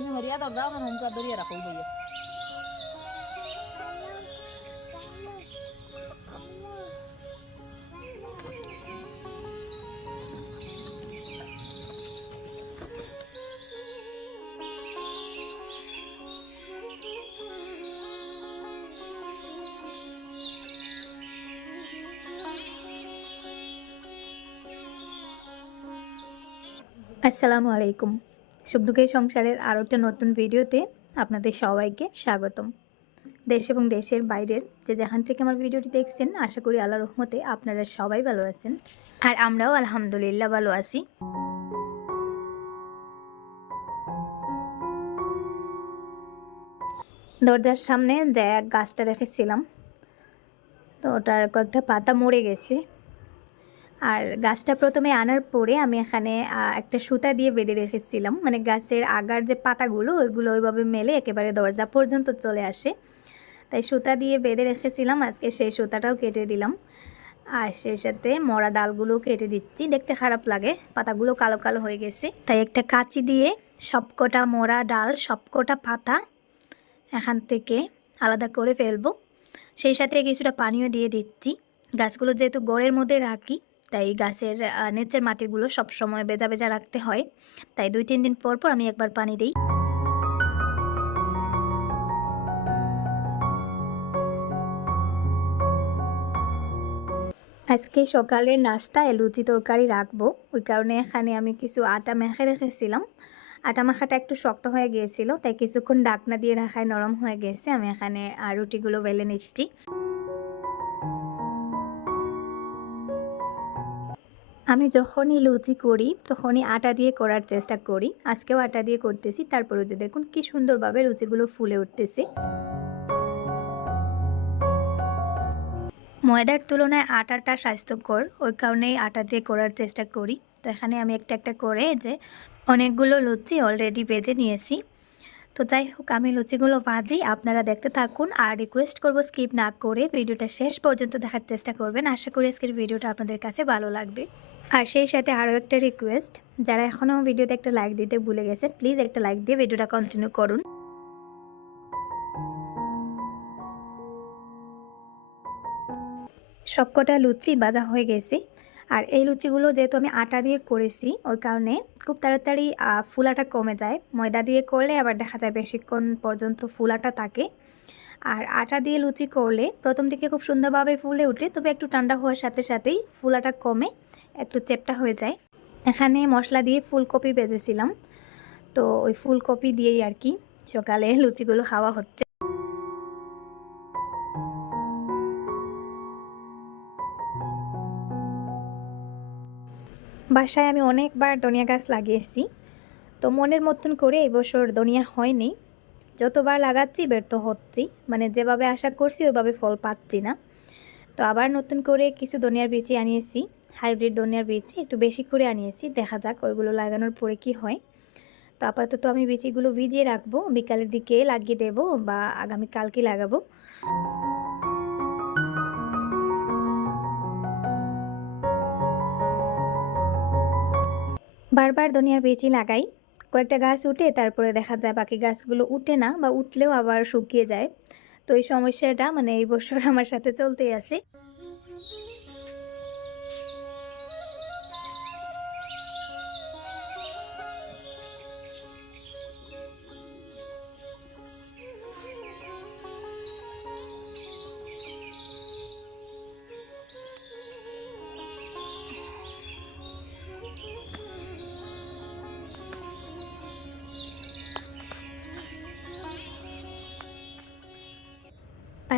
Ini Maria tak tahu kan hanya dari aku ibu ya. আসসালামু আলাইকুম। শুভদুখের সংসারের আরও একটা নতুন ভিডিওতে আপনাদের সবাইকে স্বাগতম। দেশ এবং দেশের বাইরের যে যেখান থেকে আমার ভিডিওটি দেখছেন, আশা করি আল্লাহর রহমতে আপনারা সবাই ভালো আছেন, আর আমরাও আলহামদুলিল্লাহ ভালো আছি। দরজার সামনে যে গাছটা রেখেছিলাম, তো ওটার কয়েকটা পাতা মরে গেছে। আর গাছটা প্রথমে আনার পরে আমি এখানে একটা সুতা দিয়ে বেঁধে রেখেছিলাম, মানে গাছের আগার যে পাতাগুলো ওইগুলো ওইভাবে মেলে একেবারে দরজা পর্যন্ত চলে আসে, তাই সুতা দিয়ে বেঁধে রেখেছিলাম। আজকে সেই সুতাটাও কেটে দিলাম, আর সেই সাথে মরা ডালগুলো কেটে দিচ্ছি। দেখতে খারাপ লাগে, পাতাগুলো কালো কালো হয়ে গেছে, তাই একটা কাঁচি দিয়ে সবকটা মরা ডাল, সবকটা পাতা এখান থেকে আলাদা করে ফেলবো। সেই সাথে কিছুটা পানিও দিয়ে দিচ্ছি। গাছগুলো যেহেতু গড়ের মধ্যে রাখি, তাই গাছের নিচের মাটিগুলো সবসময় ভেজা ভেজা রাখতে হয়, তাই 2-3 দিন পর পর আমি একবার পানি দিই। আজকে সকালে নাস্তায় লুচি তরকারি রাখবো, ওই কারণে এখানে আমি কিছু আটা মেখে রেখেছিলাম। আটা মাখাটা একটু শক্ত হয়ে গিয়েছিল, তাই কিছুক্ষণ ঢাকনা দিয়ে রাখায় নরম হয়ে গেছে। আমি এখানে রুটিগুলো বেলে নিচ্ছি। আমি যখনই লুচি করি তখনই আটা দিয়ে করার চেষ্টা করি, আজকেও আটা দিয়ে করতেছি। তারপরে যে দেখুন কি সুন্দরভাবে লুচিগুলো ফুলে উঠতেছে। ময়দার তুলনায় আটাটা স্বাস্থ্যকর, ওই কারণেই আটা দিয়ে করার চেষ্টা করি। তো এখানে আমি একটা একটা করে যে অনেকগুলো লুচি অলরেডি ভেজে নিয়েছি। তো যাই হোক, আমি লুচিগুলো ভাজি, আপনারা দেখতে থাকুন। আর রিকোয়েস্ট করব স্কিপ না করে ভিডিওটা শেষ পর্যন্ত দেখার চেষ্টা করবেন। আশা করি আজকের ভিডিওটা আপনাদের কাছে ভালো লাগবে। আর সেই সাথে আরও একটা রিকোয়েস্ট, যারা এখনও ভিডিওতে একটা লাইক দিতে ভুলে গেছে, প্লিজ একটা লাইক দিয়ে ভিডিওটা কন্টিনিউ করুন। সবকটা লুচি ভাজা হয়ে গেছে। আর এই লুচিগুলো যেহেতু আমি আটা দিয়ে করেছি, ওই কারণে খুব তাড়াতাড়ি ফুলাটা কমে যায়। ময়দা দিয়ে করলে আবার দেখা যায় বেশিক্ষণ পর্যন্ত ফুলাটা থাকে। আর আটা দিয়ে লুচি করলে প্রথম দিকে খুব সুন্দরভাবে ফুলে ওঠে, তবে একটু ঠান্ডা হওয়ার সাথে সাথেই ফুলাটা কমে, একটু চেপটা হয়ে যায়। এখানে মশলা দিয়ে ফুলকপি ভেজেছিলাম, তো ওই ফুলকপি দিয়েই আর কি সকালে লুচিগুলো খাওয়া হচ্ছে। বাসায় আমি অনেকবার ধনিয়া গাছ লাগিয়েছি, তো মনের মতন করে এবছর ধনিয়া হয়নি। যতবার লাগাচ্ছি ব্যর্থ হচ্ছি, মানে যেভাবে আশা করছি ওইভাবে ফল পাচ্ছি না। তো আবার নতুন করে কিছু ধনিয়ার বীজই আনিয়েছি, হাইব্রিড ধনিয়ার বীজ একটু বেশি করে আনিয়েছি। দেখা যাক ওইগুলো লাগানোর পরে কি হয়। তো আপাতত আমি বীজগুলো ভিজিয়ে রাখবো, বিকালের দিকে লাগিয়ে দেবো বা আগামীকালকে লাগাবো। বারবার ধনিয়ার বীজই লাগাই, কয়েকটা গাছ উঠে তারপরে দেখা যায় বাকি গাছগুলো উঠে না, বা উঠলেও আবার শুকিয়ে যায়। তো এই সমস্যাটা মানে এই বছর আমার সাথে চলতেই আছে।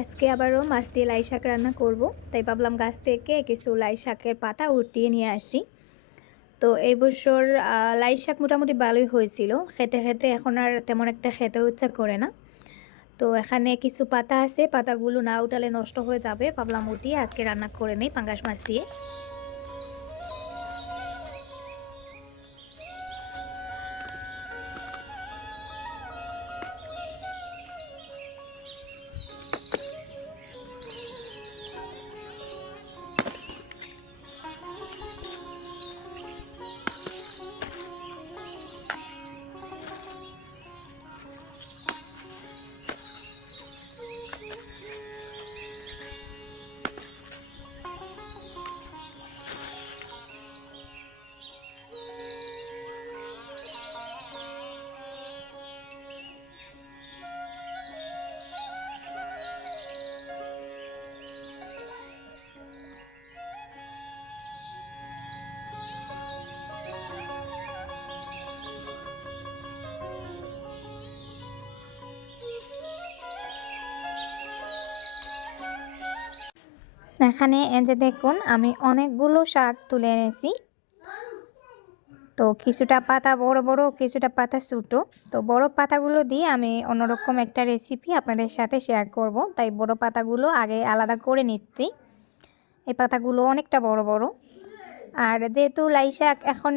আজকে আবারও মাছ দিয়ে লাই শাক রান্না করব, তাই ভাবলাম গাছ থেকে কিছু লাই শাকের পাতা উঠিয়ে নিয়ে আসি। তো এই বছর লাই শাক মোটামুটি ভালোই হয়েছিল, খেতে খেতে এখন আর তেমন একটা খেতে ইচ্ছা করে না। তো এখানে কিছু পাতা আছে, পাতাগুলো না উঠালে নষ্ট হয়ে যাবে, ভাবলাম উঠিয়ে আজকে রান্না করে নেই পাঙ্গাস মাছ দিয়ে। এখানে এই যে দেখুন আমি অনেকগুলো শাক তুলে এনেছি। তো কিছুটা পাতা বড় বড়, কিছুটা পাতা ছোটো। তো বড় পাতাগুলো দিয়ে আমি অন্যরকম একটা রেসিপি আপনাদের সাথে শেয়ার করব, তাই বড় পাতাগুলো আগে আলাদা করে নিচ্ছি। এই পাতাগুলো অনেকটা বড় বড়, আর যেহেতু লাই শাক এখন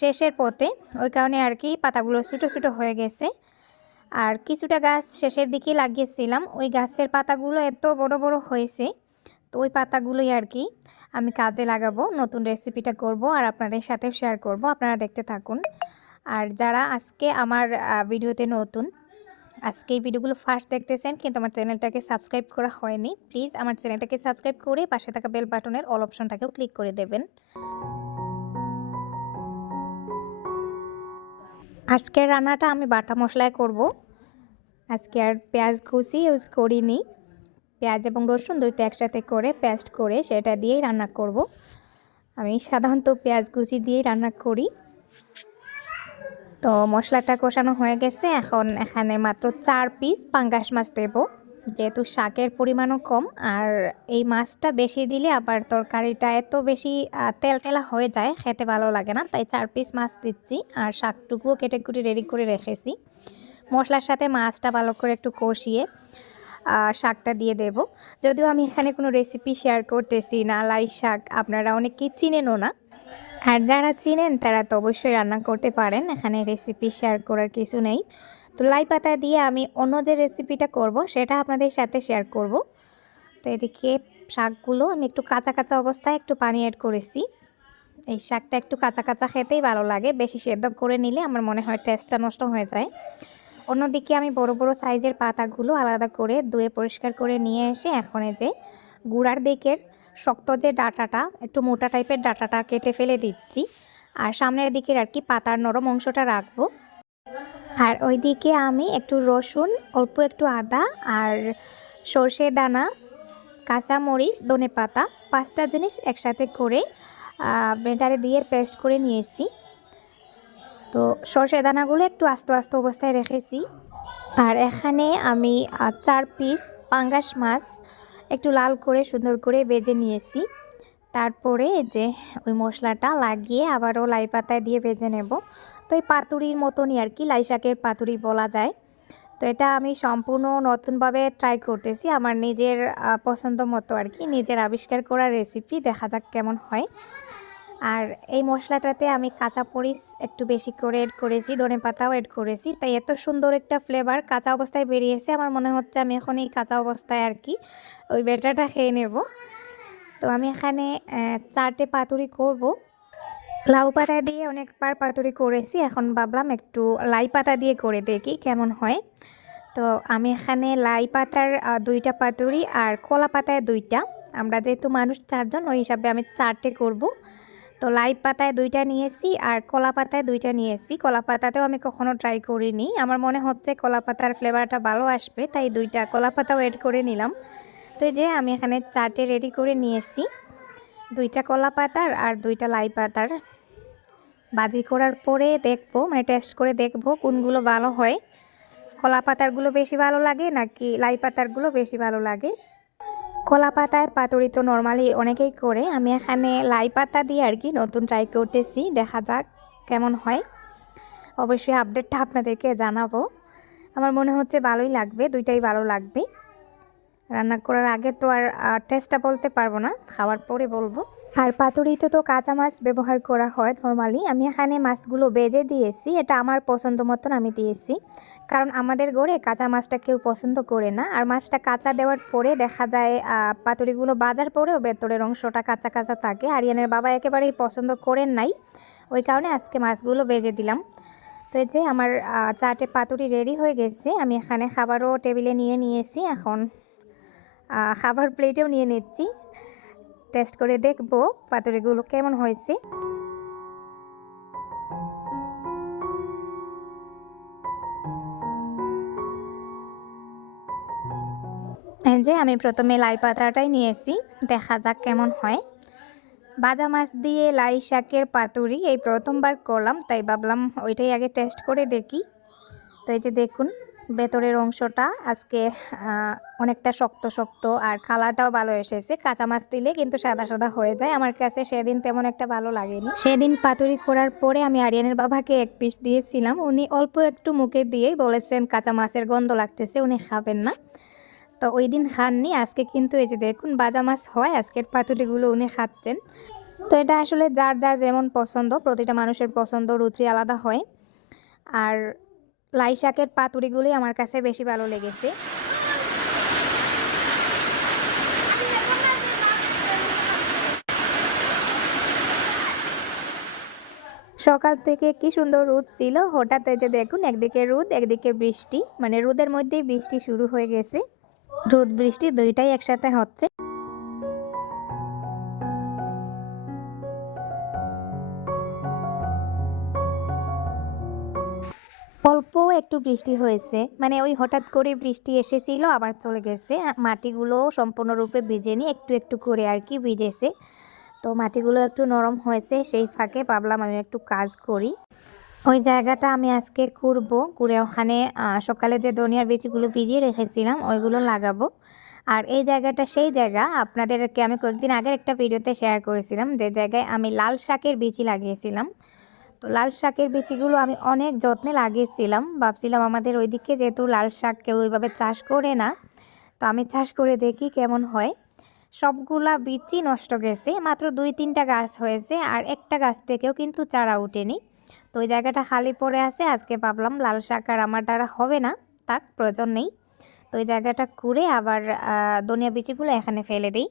শেষের পথে, ওই কারণে আর কি পাতাগুলো ছোটো ছোটো হয়ে গেছে। আর কিছুটা গাছ শেষের দিকে লাগিয়েছিলাম, ওই গাছের পাতাগুলো এত বড় বড় হয়েছে, তো ওই পাতাগুলোই আর কি আমি কাজে লাগাবো, নতুন রেসিপিটা করব আর আপনাদের সাথেও শেয়ার করব। আপনারা দেখতে থাকুন। আর যারা আজকে আমার ভিডিওতে নতুন, আজকে এই ভিডিওগুলো ফার্স্ট দেখতেছেন কিন্তু আমার চ্যানেলটাকে সাবস্ক্রাইব করা হয়নি, প্লিজ আমার চ্যানেলটাকে সাবস্ক্রাইব করে পাশে থাকা বেল বাটনের অল অপশনটাকেও ক্লিক করে দেবেন। আজকের রান্নাটা আমি বাটা মশলায় করব। আজকে আর পেঁয়াজ কুচি ইউজ করিনি, পেঁয়াজ এবং রসুন দুইটা একসাথে করে পেস্ট করে সেটা দিয়েই রান্না করব। আমি সাধারণত পেঁয়াজ কুচি দিয়েই রান্না করি। তো মশলাটা কষানো হয়ে গেছে, এখন এখানে মাত্র 4 পিস পাঙ্গাস মাছ দেব, যেহেতু শাকের পরিমাণও কম আর এই মাছটা বেশি দিলে আবার তরকারিটা এত বেশি তেল তেলা হয়ে যায়, খেতে ভালো লাগে না, তাই 4 পিস মাছ দিচ্ছি। আর শাকটুকুও কেটে কুটে রেডি করে রেখেছি। মশলার সাথে মাছটা ভালো করে একটু কষিয়ে শাকটা দিয়ে দেব। যদিও আমি এখানে কোনো রেসিপি শেয়ার করতেছি না, লাই শাক আপনারা অনেকেই চিনেনও না, আর যারা চিনেন তারা তো অবশ্যই রান্না করতে পারেন, এখানে রেসিপি শেয়ার করার কিছু নেই। তো লাই পাতা দিয়ে আমি অন্য যে রেসিপিটা করব সেটা আপনাদের সাথে শেয়ার করব। তো এদিকে শাকগুলো আমি একটু কাঁচা কাঁচা অবস্থায় একটু পানি অ্যাড করেছি। এই শাকটা একটু কাঁচা কাঁচা খেতেই ভালো লাগে, বেশি সেদ্ধ করে নিলে আমার মনে হয় টেস্টটা নষ্ট হয়ে যায়। অন্যদিকে আমি বড় বড় সাইজের পাতাগুলো আলাদা করে ধুয়ে পরিষ্কার করে নিয়ে এসে এখন এই যে গুঁড়ার দিকের শক্ত যে ডাঁটাটা, একটু মোটা টাইপের ডাঁটাটা কেটে ফেলে দিচ্ছি, আর সামনের দিকের আর কি পাতার নরম অংশটা রাখবো। আর ওই দিকে আমি একটু রসুন, অল্প একটু আদা আর সর্ষে দানা, কাঁচামরিচ, ধনেপাতা 5টা জিনিস একসাথে করে ব্লেন্ডারে দিয়ে পেস্ট করে নিয়েছি। তো সর্ষে দানাগুলো একটু আস্তে আস্তে অবস্থায় রেখেছি। আর এখানে আমি 4 পিস পাঙ্গাস মাছ একটু লাল করে সুন্দর করে ভেজে নিয়েছি। তারপরে যে ওই মশলাটা লাগিয়ে আবারও লাই পাতায় দিয়ে ভেজে নেব। তো এই পাতুরির মতনই আর কি, লাই শাকের পাতুরি বলা যায়। তো এটা আমি সম্পূর্ণ নতুনভাবে ট্রাই করতেছি, আমার নিজের পছন্দ মতো আর কি, নিজের আবিষ্কার করা রেসিপি, দেখা যাক কেমন হয়। আর এই মশলাটাতে আমি কাঁচা মরিচ একটু বেশি করে এড করেছি, ধনেপাতাও এড করেছি, তাই এত সুন্দর একটা ফ্লেভার কাঁচা অবস্থায় বেরিয়েছে। আমার মনে হচ্ছে আমি এখন এই কাঁচা অবস্থায় আর কি ওই ব্যাটারটা খেয়ে নেব। তো আমি এখানে 4টে পাতুরি করব। লাউ পাতা দিয়ে অনেকবার পাতুরি করেছি, এখন ভাবলাম একটু লাই পাতা দিয়ে করে দেখি কেমন হয়। তো আমি এখানে লাই পাতার 2টা পাতুরি আর কলা পাতায় 2টা, আমরা যেহেতু মানুষ 4 জন ওই হিসাবে আমি 4টে করব। তো লাই পাতায় 2টা নিয়েছি আর কলা পাতায় 2টা নিয়েছি। কলা পাতাতেও আমি কখনো ট্রাই করিনি, আমার মনে হচ্ছে কলা পাতার ফ্লেভারটা ভালো আসবে, তাই 2টা কলা পাতাও এড করে নিলাম। তো এই যে আমি এখানে 4টে রেডি করে নিয়েছি, 2টা কলা পাতার আর 2টা লাই পাতার। ভাজি করার পরে দেখবো, মানে টেস্ট করে দেখবো কোনগুলো ভালো হয়, কলা পাতারগুলো বেশি ভালো লাগে নাকি লাই পাতারগুলো বেশি ভালো লাগে। কলা পাতায় পাতুরি তো নর্মালি অনেকেই করে, আমি এখানে লাই পাতা দিয়ে আর কি নতুন ট্রাই করতেছি, দেখা যাক কেমন হয়। অবশ্যই আপডেটটা আপনাদেরকে জানাবো। আমার মনে হচ্ছে ভালোই লাগবে, 2টাই ভালো লাগবে। রান্না করার আগে তো আর টেস্টটা বলতে পারবো না, খাওয়ার পরে বলবো। আর পাতুরিতে তো কাঁচা মাছ ব্যবহার করা হয় নর্মালি, আমি এখানে মাছগুলো ভেজে দিয়েছি, এটা আমার পছন্দ মতন আমি দিয়েছি, কারণ আমাদের ঘরে কাঁচা মাছটা কেউ পছন্দ করে না। আর মাছটা কাঁচা দেওয়ার পরে দেখা যায় পাতুরিগুলো ভাজার পরেও ভেতরের অংশটা কাঁচা কাঁচা থাকে, আরিয়ানের বাবা একেবারেই পছন্দ করেন নাই, ওই কারণে আজকে মাছগুলো ভেজে দিলাম। তো এই যে আমার 4টে পাতুরি রেডি হয়ে গেছে, আমি এখানে খাবারও টেবিলে নিয়ে নিয়েছি, এখন খাবার প্লেটেও নিয়ে নিচ্ছি, টেস্ট করে দেখবো পাতুরিগুলো কেমন হয়েছে। এই যে আমি প্রথমে লাই পাতাটাই নিয়েছি, দেখা যাক কেমন হয়। ভাজা মাছ দিয়ে লাই শাকের পাতুরি এই প্রথমবার করলাম, তাই ভাবলাম ওইটাই আগে টেস্ট করে দেখি। তো এই যে দেখুন ভেতরের অংশটা আজকে অনেকটা শক্ত শক্ত আর কালারটাও ভালো এসেছে। কাঁচা মাছ দিলে কিন্তু সাদা সাদা হয়ে যায়, আমার কাছে সেদিন তেমন একটা ভালো লাগেনি। সেদিন পাতুরি করার পরে আমি আরিয়ানের বাবাকে এক পিস দিয়েছিলাম, উনি অল্প একটু মুখে দিয়েই বলেছেন কাঁচা মাছের গন্ধ লাগতেছে, উনি খাবেন না। তো ওই দিন খাননি, আজকে কিন্তু এই যে দেখুন ভাজা মাছ হয়, আজকের পাতুরিগুলো উনি খাচ্ছেন। তো এটা আসলে যার যার যেমন পছন্দ, প্রতিটা মানুষের পছন্দ রুচি আলাদা হয়। আর লাই শাকের পাতুরিগুলোই আমার কাছে বেশি ভালো লেগেছে। সকাল থেকে কি সুন্দর রোদ ছিল, হঠাৎ এই যে দেখুন একদিকে রোদ একদিকে বৃষ্টি, মানে রোদের মধ্যেই বৃষ্টি শুরু হয়ে গেছে। রোদ বৃষ্টি দুইটাই একসাথে হচ্ছে। অল্প একটু বৃষ্টি হয়েছে, মানে ওই হঠাৎ করে বৃষ্টি এসেছিল আবার চলে গেছে। মাটিগুলো সম্পূর্ণরূপে ভিজেনি, একটু একটু করে আর কি ভিজেছে। তো মাটিগুলো একটু নরম হয়েছে, সেই ফাঁকে ভাবলাম আমি একটু কাজ করি। ওই জায়গাটা আমি আজকে করে ওখানে সকালে যে ধনিয়ার বীজগুলো ভিজিয়ে রেখেছিলাম ওইগুলো লাগাবো। আর এই জায়গাটা সেই জায়গা, আপনাদেরকে আমি কয়েকদিন আগের একটা ভিডিওতে শেয়ার করেছিলাম যে জায়গায় আমি লাল শাকের বীজ লাগিয়েছিলাম। তো লাল শাকের বীজগুলো আমি অনেক যত্নে লাগিয়েছিলাম, ভাবছিলাম আমাদের ওইদিকে যেহেতু লাল শাক কেউ ওইভাবে চাষ করে না, তো আমি চাষ করে দেখি কেমন হয়। সবগুলা বীজই নষ্ট গেছে, মাত্র 2-3টা গাছ হয়েছে, আর একটা গাছ থেকেও কিন্তু চারা উঠেনি। তো ওই জায়গাটা খালি পড়ে আছে, আজকে ভাবলাম লাল শাক আর আমার দ্বারা হবে না, তাক প্রয়োজন নেই। তো ওই জায়গাটা করে আবার ধনিয়া বীজগুলো এখানে ফেলে দিই।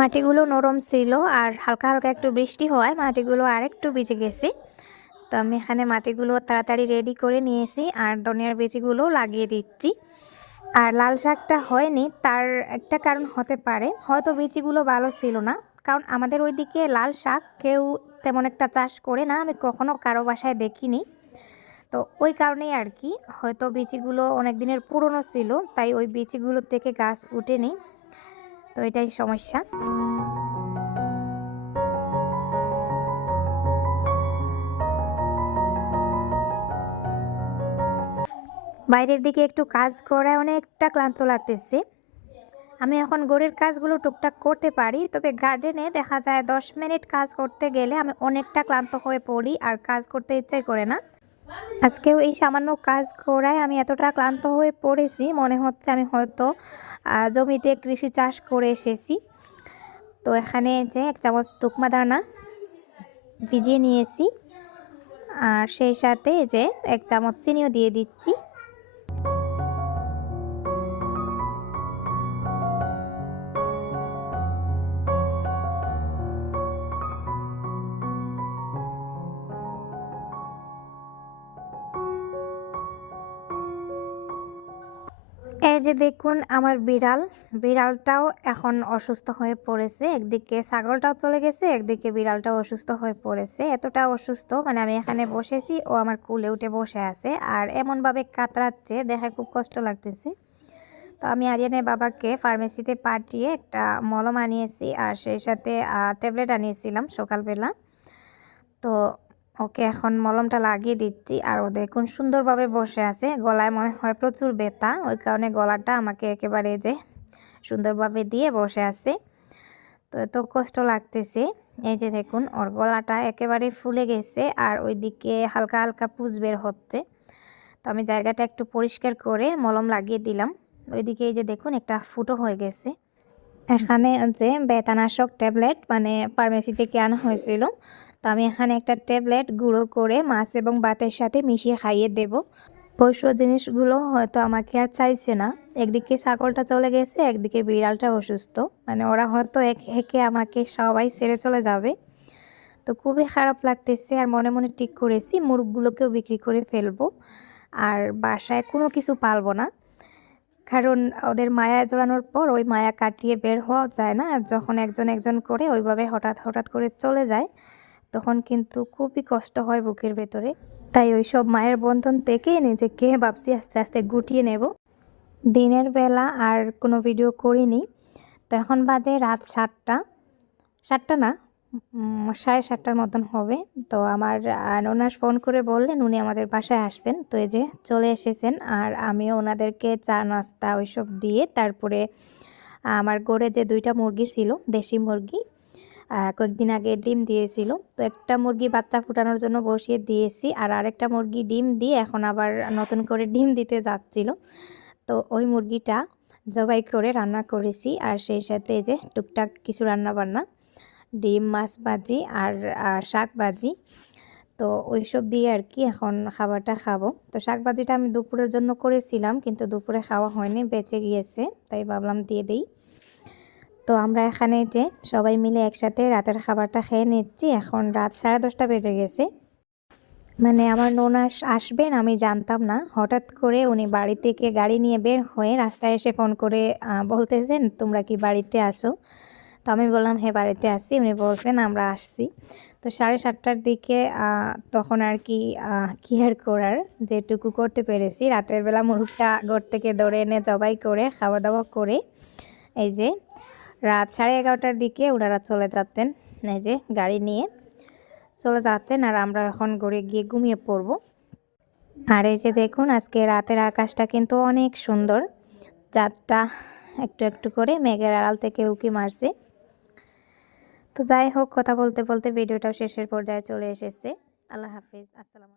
মাটিগুলো নরম ছিল আর হালকা হালকা একটু বৃষ্টি হওয়ায় মাটিগুলো আরেকটু ভিজে গেছে। তো আমি এখানে মাটিগুলো তাড়াতাড়ি রেডি করে নিয়েছি আর ধনিয়ার বীজগুলো লাগিয়ে দিচ্ছি। আর লাল শাকটা হয়নি, তার একটা কারণ হতে পারে হয়তো বীজগুলো ভালো ছিল না, কারণ আমাদের ওইদিকে লাল শাক কেউ তেমন একটা চাষ করে না, আমি কখনো কারো বাসায় দেখিনি। তো ওই কারণেই আর কি, হয়তো বীজগুলো অনেক দিনের পুরনো ছিল, তাই ওই বীজগুলো থেকে গাছ উঠেনি। তো এটাই সমস্যা। বাইরের দিকে একটু কাজ করায় অনেকটা ক্লান্ত লাগতেছে। আমি এখন ঘরের কাজগুলো টুকটাক করতে পারি, তবে গার্ডেনে দেখা যায় 10 মিনিট কাজ করতে গেলে আমি অনেকটা ক্লান্ত হয়ে পড়ি আর কাজ করতে ইচ্ছে করে না। আজকেও এই সামান্য কাজ করায় আমি এতটা ক্লান্ত হয়ে পড়েছি, মনে হচ্ছে আমি হয়তো জমিতে কৃষি চাষ করে এসেছি। তো এখানে যে 1 চামচ তুকমা দানা ভিজিয়ে নিয়েছি, আর সেই সাথে যে 1 চামচ চিনিও দিয়ে দিচ্ছি। এই যে দেখুন আমার বিড়ালটাও এখন অসুস্থ হয়ে পড়েছে, একদিকে ছাগলটাও চলে গেছে, একদিকে বিড়ালটাও অসুস্থ হয়ে পড়েছে। এতটা অসুস্থ, মানে আমি এখানে বসেছি ও আমার কোলে উঠে বসে আছে আর এমনভাবে কাতরাচ্ছে, দেখে খুব কষ্ট লাগতেছে। তো আমি আরিয়ানের বাবাকে ফার্মেসিতে পাঠিয়ে একটা মলম আনিয়েছি আর সেই সাথে ট্যাবলেট আনিয়েছিলাম সকালবেলা। তো ওকে এখন মলমটা লাগিয়ে দিচ্ছি আর ও দেখুন সুন্দরভাবে বসে আছে। গলায় মনে হয় প্রচুর ব্যথা, ওই কারণে গলাটা আমাকে একেবারে যে সুন্দরভাবে দিয়ে বসে আছে। তো এত কষ্ট লাগতেছে। এই যে দেখুন ওর গলাটা একেবারে ফুলে গেছে আর ওইদিকে হালকা হালকা পুজ বের হচ্ছে। তো আমি জায়গাটা একটু পরিষ্কার করে মলম লাগিয়ে দিলাম। ওইদিকে এই যে দেখুন একটা ফুটো হয়ে গেছে। এখানে যে ব্যথানাশক ট্যাবলেট মানে ফার্মেসি থেকে আনা হয়েছিল, তো আমি এখানে একটা ট্যাবলেট গুঁড়ো করে মাছ এবং ভাতের সাথে মিশিয়ে খাইয়ে দেব। পোষ্য জিনিসগুলো হয়তো আমাকে আর চাইছে না, একদিকে ছাগলটা চলে গেছে একদিকে বিড়ালটা অসুস্থ, মানে ওরা হয়তো একে আমাকে সবাই ছেড়ে চলে যাবে। তো খুবই খারাপ লাগতেছে আর মনে মনে ঠিক করেছি মুরগগুলোকেও বিক্রি করে ফেলবো আর বাসায় কোনো কিছু পালবো না, কারণ ওদের মায়া জড়ানোর পর ওই মায়া কাটিয়ে বের হওয়া যায় না। আর যখন একজন একজন করে ওইভাবে হঠাৎ হঠাৎ করে চলে যায় তখন কিন্তু খুবই কষ্ট হয় বুকের ভেতরে। তাই ওই সব মায়ের বন্ধন থেকে নিজেকে ভাবছি আস্তে আস্তে গুটিয়ে নেব। দিনের বেলা আর কোনো ভিডিও করিনি। তো এখন বাজে রাত 7টা না, 7:30টার মতন হবে। তো আমার ননাস ফোন করে বললেন উনি আমাদের বাসায় আসছেন। তো এই যে চলে এসেছেন আর আমিও ওনাদেরকে চা নাস্তা ওইসব দিয়ে তারপরে আমার গড়ে যে 2টা মুরগি ছিল, দেশি মুরগি, কয়েকদিন আগে ডিম দিয়েছিল। তো একটা মুরগি বাচ্চা ফুটানোর জন্য বসিয়ে দিয়েছি আর আরেকটা মুরগি ডিম দিয়ে এখন আবার নতুন করে ডিম দিতে যাচ্ছিল। তো ওই মুরগিটা জবাই করে রান্না করেছি আর সেই সাথে এই যে টুকটাক কিছু রান্নাবান্না, ডিম, মাছ ভাজি আর শাক ভাজি। তো ওইসব দিয়ে আর কি এখন খাবারটা খাবো। তো শাক ভাজিটা আমি দুপুরের জন্য করেছিলাম কিন্তু দুপুরে খাওয়া হয়নি, বেঁচে গিয়েছে, তাই ভাবলাম দিয়ে দিই। তো আমরা এখানে যে সবাই মিলে একসাথে রাতের খাবারটা খেয়ে নিচ্ছি। এখন রাত 10:30 বেজে গেছে। মানে আমার ননাস আসবেন আমি জানতাম না। হঠাৎ করে উনি বাড়ি থেকে গাড়ি নিয়ে বের হয়ে রাস্তায় এসে ফোন করে বলতেছেন, তোমরা কি বাড়িতে আসো? তো আমি বললাম, হ্যাঁ বাড়িতে আসছি। উনি বলছেন আমরা আসছি। তো 7:30টার দিকে তখন আর কি কি আর করার, যেটুকু করতে পেরেছি। রাতের বেলা মুরগটা ঘর থেকে ধরে এনে জবাই করে খাওয়া দাওয়া করে এই যে রাত 11:30টার দিকে ওনারা চলে যাচ্ছেন, এই যে গাড়ি নিয়ে চলে যাচ্ছেন আর আমরা এখন ঘরে গিয়ে ঘুমিয়ে পড়ব। আর এই যে দেখুন আজকে রাতের আকাশটা কিন্তু অনেক সুন্দর, চাঁদটা একটু একটু করে মেঘের আড়াল থেকে উঁকি মারছে। তো যাই হোক, কথা বলতে বলতে ভিডিওটাও শেষের পর্যায়ে চলে এসেছে। আল্লাহ হাফিজ, আসসালামু আলাইকুম।